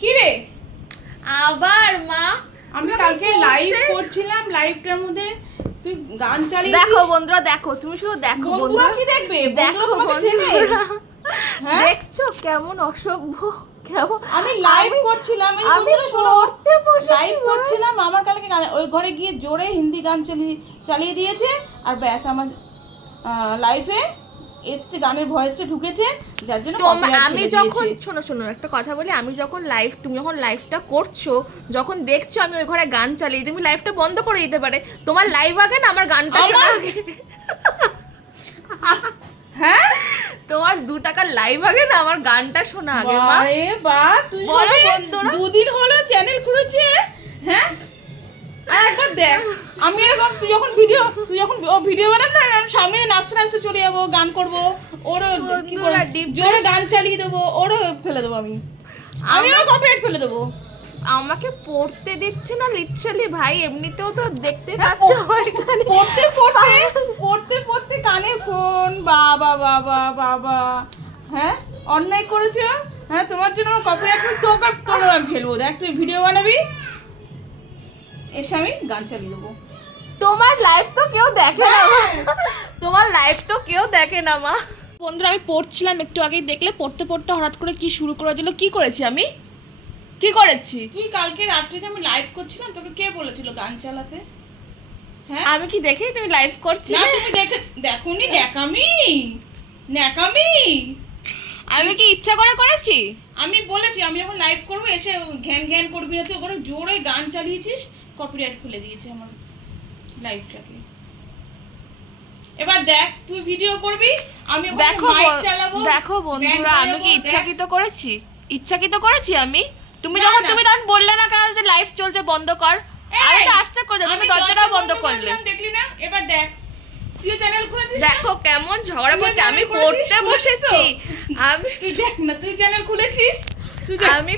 কি রে আবার মা আমি কালকে লাইভ করছিলাম, লাইভটার মধ্যে তুই গান চালিয়ে দেখো বন্ধুরা, দেখো তুমি শুধু দেখো বন্ধুরা কি দেখবে? দেখো বন্ধুরা তোমাকে চেনে? বন্ধুরা, হ্যাঁ? দেখছো কেমন অসভ্য, কেমন আমি লাইভ করছিলাম, এই আমি বন্ধুরা শোনো, পড়তে বসেছি লাইভ করছিলাম, আমার কালকে ওই ঘরে গিয়ে জোরে হিন্দি গান চালিয়ে দিয়েছে, আর ব্যাস আমার লাইফে এসছে, গানের ভয়েসটা ঢুকেছে, যার জন্য আমি যখন শোনো শোনো একটা কথা বলি, আমি যখন লাইভ, তুমি যখন লাইভটা করছো, যখন দেখছো আমি ওই ঘরে গান চালিয়ে, তুমি লাইভটা বন্ধ করে দিতে পারে। তোমার লাইভ আগে না আমার গানটা শোনা আগে। হ্যাঁ, তোমার 2 টাকার লাইভ আগে না আমার গানটা শোনা আগে মা। আরে বাহ, তুই বলো সবে বন্ধুরা। 2 দিন হলো চ্যানেল খুলেছে। হ্যাঁ, আর একবার দেখ, আমি এরকম তুই যখন ও ভিডিও বানান না, আমি সামনে নাচতে নাচতে চলে যাবো, গান করবো, ওরও কি করে বন্ধুরা, deep জোরে গান চালিয়ে দেবো, ওরও ফেলে দেবো, আমিও কপিরাইট ফেলে দেবো। আমাকে পড়তে দিচ্ছে না লিটারালি ভাই, এমনিতেও তো দেখতে পাচ্ছ এখানে পড়তে পড়তে কানে ফোন, বাবা বাবা বাবা, হ্যাঁ অন্যায় করেছো। হ্যাঁ, তোমার জন্য আমার কপিরাইট, তোকে আমি ফেলবো। দেখ, তুই ভিডিও বানাবি, এসে আমি গান চালিয়ে দেবো। তোমার লাইভ তো কেউ দেখে না মা। তোমার লাইভ তো কেউ দেখে না মা। বন্ধুরা, আমি পড়ছিলাম একটু আগেই, দেখলে পড়তে পড়তে হঠাৎ করে কি শুরু করে দিল। কি করেছি আমি, কি করেছি? তুই কালকে রাত্রিতে আমি লাইভ করছিলাম, তোকে কে বলেছিল গান চালাতে? হ্যাঁ, আমি কি দেখেই তুমি লাইভ করছি? না তুমি দেখোনি, ন্যাকামি। আমি কি ইচ্ছা করে করেছি? আমি বলেছি আমি যখন লাইভ করবো এসে ঘ্যান ঘ্যান করবি না, তুই ওখানে জোরে গান চালিয়েছিস, কপিরাইট খুলে দিয়েছে আমার লাইভটাকে। এবার দেখ, তুই ভিডিও করবি, আমি ওখানে দেখো মাইক চালাবো। দেখো বন্ধুরা, আমি কি ইচ্ছাকৃত করেছি? আমি তুমি না, যখন না। তুমি তখন বললে না কেন যে লাইভ চলছে বন্ধ কর, আমি তো আস্তে করে তুমি দরজাটাও বন্ধ করলে। দেখলি না? এবার দেখ, তুই চ্যানেল খুলেছিস না? দেখো কেমন ঝগড়া তুইও করছে। আমি channel খুলেছিস, পড়তে খুলেছিস তো? বসেছি, আমি তুই দেখ না, তুই চ্যানেল খুলেছিস, আমি